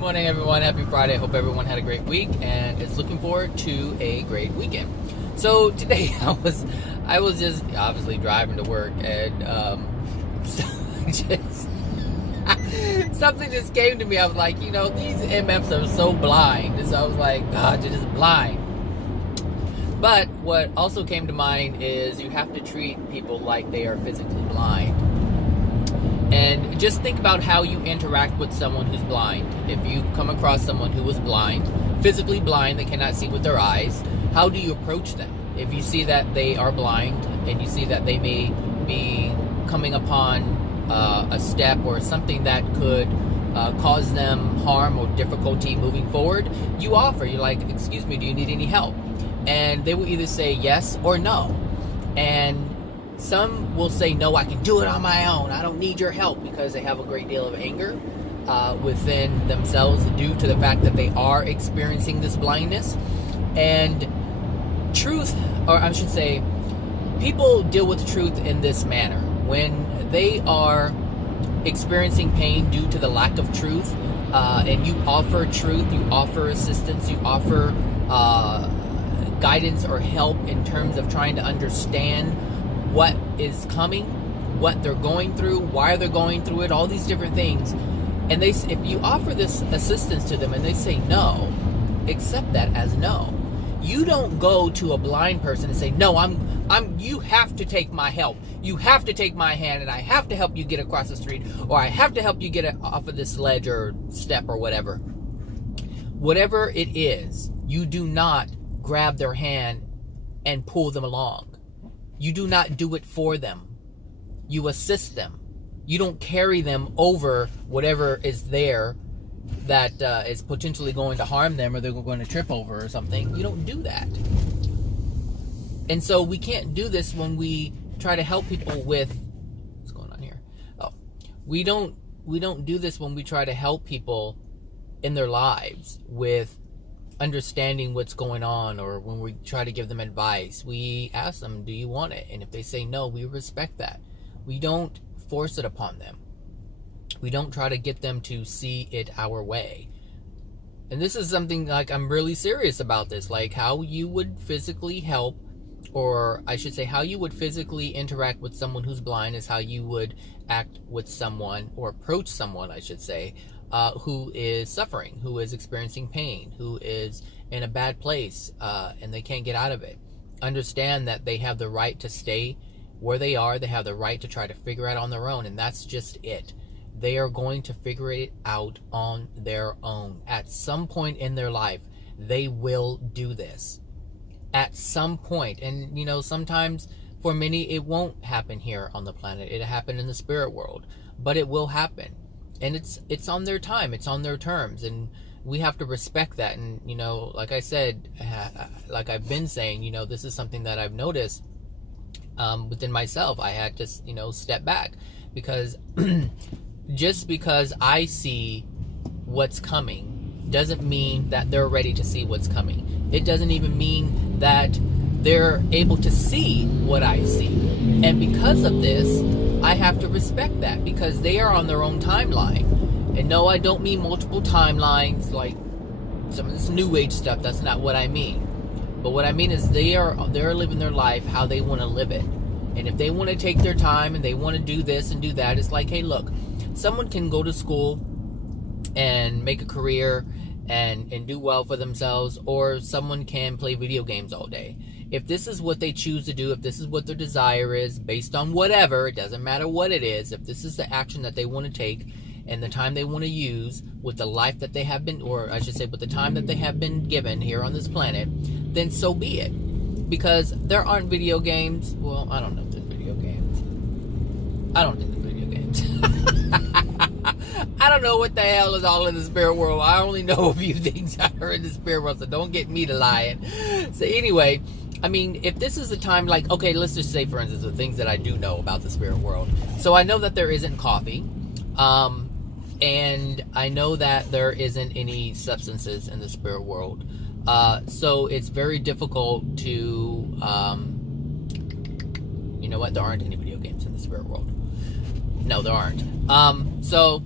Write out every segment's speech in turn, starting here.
morning, everyone. Happy Friday. Hope everyone had a great week and is looking forward to a great weekend. So today I was just obviously driving to work, and something just came to me. I was like, these MFs are so blind. And so I was like, God, you're just blind. But what also came to mind is you have to treat people like they are physically blind. And just think about how you interact with someone who's blind. If you come across someone who is blind, physically blind, they cannot see with their eyes, how do you approach them? If you see that they are blind and you see that they may be coming upon a step or something that could cause them harm or difficulty moving forward, you're like, excuse me, do you need any help? And they will either say yes or no. And some will say, no, I can do it on my own. I don't need your help, because they have a great deal of anger within themselves due to the fact that they are experiencing this blindness. And truth, or I should say, people deal with truth in this manner. When they are experiencing pain due to the lack of truth, and you offer truth, you offer assistance, you offer guidance or help in terms of trying to understand what is coming, what they're going through, why they're going through it, all these different things. And if you offer this assistance to them and they say no, accept that as no. You don't go to a blind person and say, no, you have to take my help. You have to take my hand, and I have to help you get across the street, or I have to help you get off of this ledge or step or whatever. Whatever it is, you do not grab their hand and pull them along. You do not do it for them. You assist them. You don't carry them over whatever is there that is potentially going to harm them, or they're going to trip over or something. You don't do that. And so we can't do this when we try to help people with, what's going on here? Oh, we don't do this when we try to help people in their lives with understanding what's going on, or when we try to give them advice. We ask them, do you want it? And if they say no, we respect that. We don't force it upon them. We don't try to get them to see it our way. And this is something, like, I'm really serious about this, like how you would physically help, or I should say how you would physically interact with someone who's blind is how you would act with someone, or approach someone, I should say, who is suffering, who is experiencing pain, who is in a bad place, and they can't get out of it. Understand that they have the right to stay where they are. They have the right to try to figure it out on their own, and that's just it. They are going to figure it out on their own. At some point in their life, they will do this. At some point. And, sometimes for many, it won't happen here on the planet. It'll happen in the spirit world. But it will happen. And it's on their time. It's on their terms. And we have to respect that. And, like I said, like I've been saying, this is something that I've noticed within myself. I had to, step back. Because just because I see what's coming doesn't mean that they're ready to see what's coming. It doesn't even mean that they're able to see what I see. And because of this, I have to respect that, because they are on their own timeline. And no, I don't mean multiple timelines like some of this new age stuff. That's not what I mean. But what I mean is they're living their life how they want to live it. And if they want to take their time and they want to do this and do that, it's like, hey, look, someone can go to school and make a career and do well for themselves, or someone can play video games all day. If this is what they choose to do, if this is what their desire is, based on whatever, it doesn't matter what it is, if this is the action that they want to take and the time they want to use with the life that they have been, or I should say with the time that they have been given here on this planet, then so be it. Because there aren't video games. Well, I don't know if there's video games. I don't think there's video games. I don't know what the hell is all in the spirit world. I only know a few things that are in the spirit world, so don't get me to lying. So anyway, I mean, if this is a time like, okay, let's just say, for instance, the things that I do know about the spirit world. So I know that there isn't coffee, and I know that there isn't any substances in the spirit world. So it's very difficult to, you know what, there aren't any video games in the spirit world. No, there aren't. So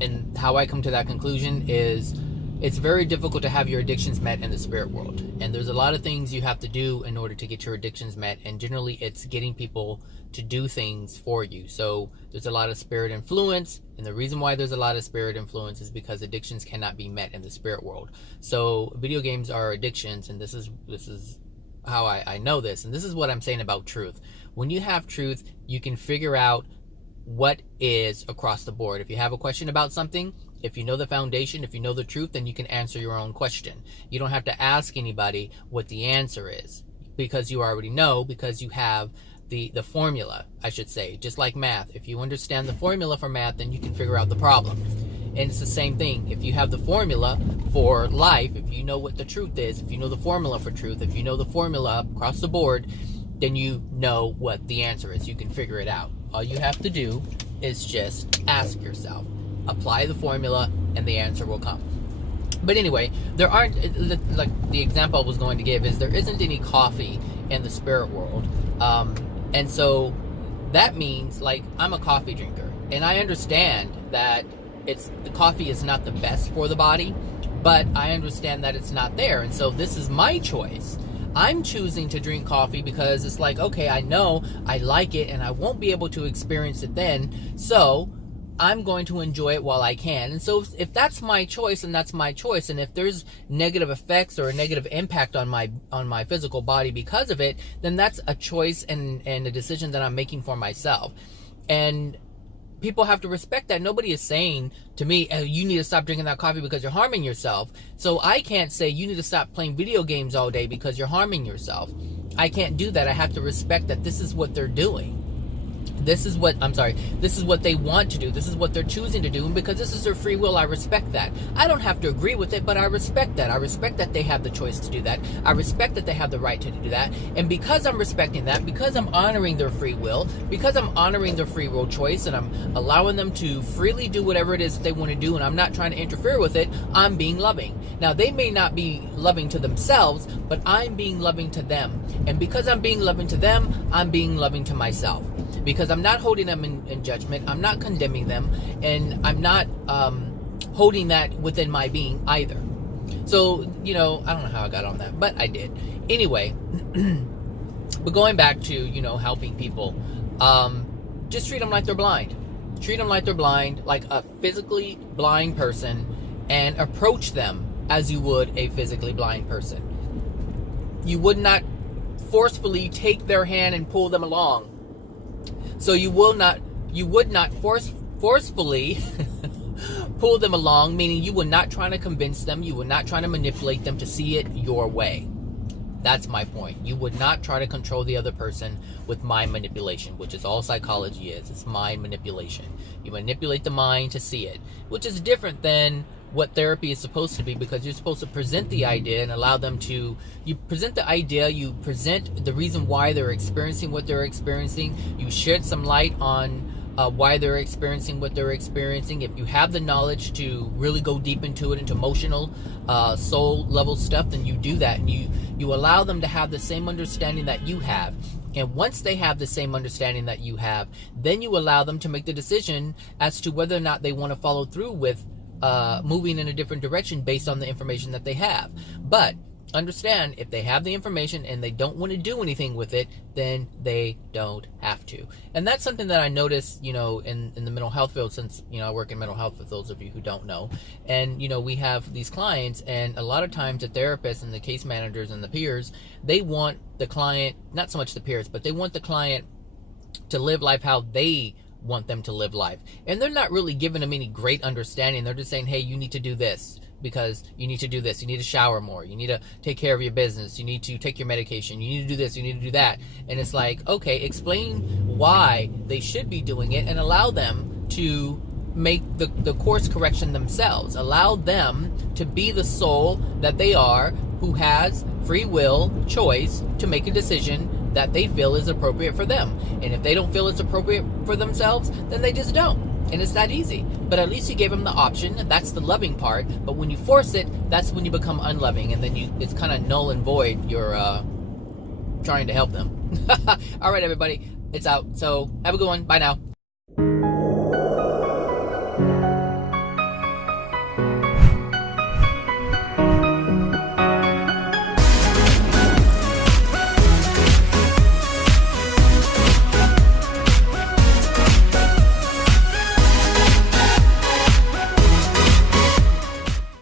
and how I come to that conclusion is it's very difficult to have your addictions met in the spirit world. And there's a lot of things you have to do in order to get your addictions met. And generally it's getting people to do things for you. So there's a lot of spirit influence. And the reason why there's a lot of spirit influence is because addictions cannot be met in the spirit world. So video games are addictions. And this is how I know this. And this is what I'm saying about truth. When you have truth, you can figure out what is across the board. If you have a question about something, if you know the foundation, if you know the truth, then you can answer your own question. You don't have to ask anybody what the answer is, because you already know, because you have the formula, I should say. Just like math. If you understand the formula for math, then you can figure out the problem. And it's the same thing. If you have the formula for life, if you know what the truth is, if you know the formula for truth, if you know the formula across the board, then you know what the answer is. You can figure it out. All you have to do is just ask yourself. Apply the formula and the answer will come. But anyway, there aren't, like the example I was going to give is there isn't any coffee in the spirit world. And so that means, like, I'm a coffee drinker and I understand that the coffee is not the best for the body, but I understand that it's not there. And so this is my choice. I'm choosing to drink coffee because it's like, okay, I know I like it and I won't be able to experience it then. So I'm going to enjoy it while I can. And so if that's my choice, and that's my choice, and if there's negative effects or a negative impact on my physical body because of it, then that's a choice and a decision that I'm making for myself. And people have to respect that. Nobody is saying to me, oh, you need to stop drinking that coffee because you're harming yourself. So I can't say you need to stop playing video games all day because you're harming yourself. I can't do that. I have to respect that this is what they're doing. This is what they want to do. This is what they're choosing to do. And because this is their free will, I respect that. I don't have to agree with it, but I respect that. I respect that they have the choice to do that. I respect that they have the right to do that. And because I'm respecting that, because I'm honoring their free will, because I'm honoring their free will choice, and I'm allowing them to freely do whatever it is that they want to do, and I'm not trying to interfere with it, I'm being loving. Now, they may not be loving to themselves, but I'm being loving to them. And because I'm being loving to them, I'm being loving to myself. Because I'm not holding them in judgment, I'm not condemning them, and I'm not holding that within my being either. So, I don't know how I got on that, but I did. Anyway, but going back to, helping people, just treat them like they're blind. Treat them like they're blind, like a physically blind person, and approach them as you would a physically blind person. You would not forcefully take their hand and pull them along. So you would not forcefully pull them along, meaning you were not trying to convince them, you were not trying to manipulate them to see it your way. That's my point. You would not try to control the other person with mind manipulation, which is all psychology is. It's mind manipulation. You manipulate the mind to see it, which is different than what therapy is supposed to be, because you're supposed to present the idea and allow them to, you present the idea, you present the reason why they're experiencing what they're experiencing, you shed some light on why they're experiencing what they're experiencing. If you have the knowledge to really go deep into it, into emotional, soul level stuff, then you do that, and you allow them to have the same understanding that you have. And once they have the same understanding that you have, then you allow them to make the decision as to whether or not they want to follow through with moving in a different direction based on the information that they have. But understand, if they have the information and they don't want to do anything with it, then they don't have to. And that's something that I notice, in the mental health field, since, I work in mental health, for those of you who don't know. And, we have these clients, and a lot of times the therapists and the case managers and the peers, they want the client, not so much the peers, but they want the client to live life how they want them to live life. And they're not really giving them any great understanding. They're just saying, hey, you need to do this because you need to do this. You need to shower more. You need to take care of your business. You need to take your medication. You need to do this. You need to do that. And it's like, okay, explain why they should be doing it and allow them to make the course correction themselves. Allow them to be the soul that they are, who has free will, choice to make a decision that they feel is appropriate for them. And if they don't feel it's appropriate for themselves, then they just don't. And it's that easy. But at least you gave them the option, and that's the loving part. But when you force it, that's when you become unloving, and then it's kind of null and void. You're trying to help them. All right, everybody, it's out. So have a good one. Bye now.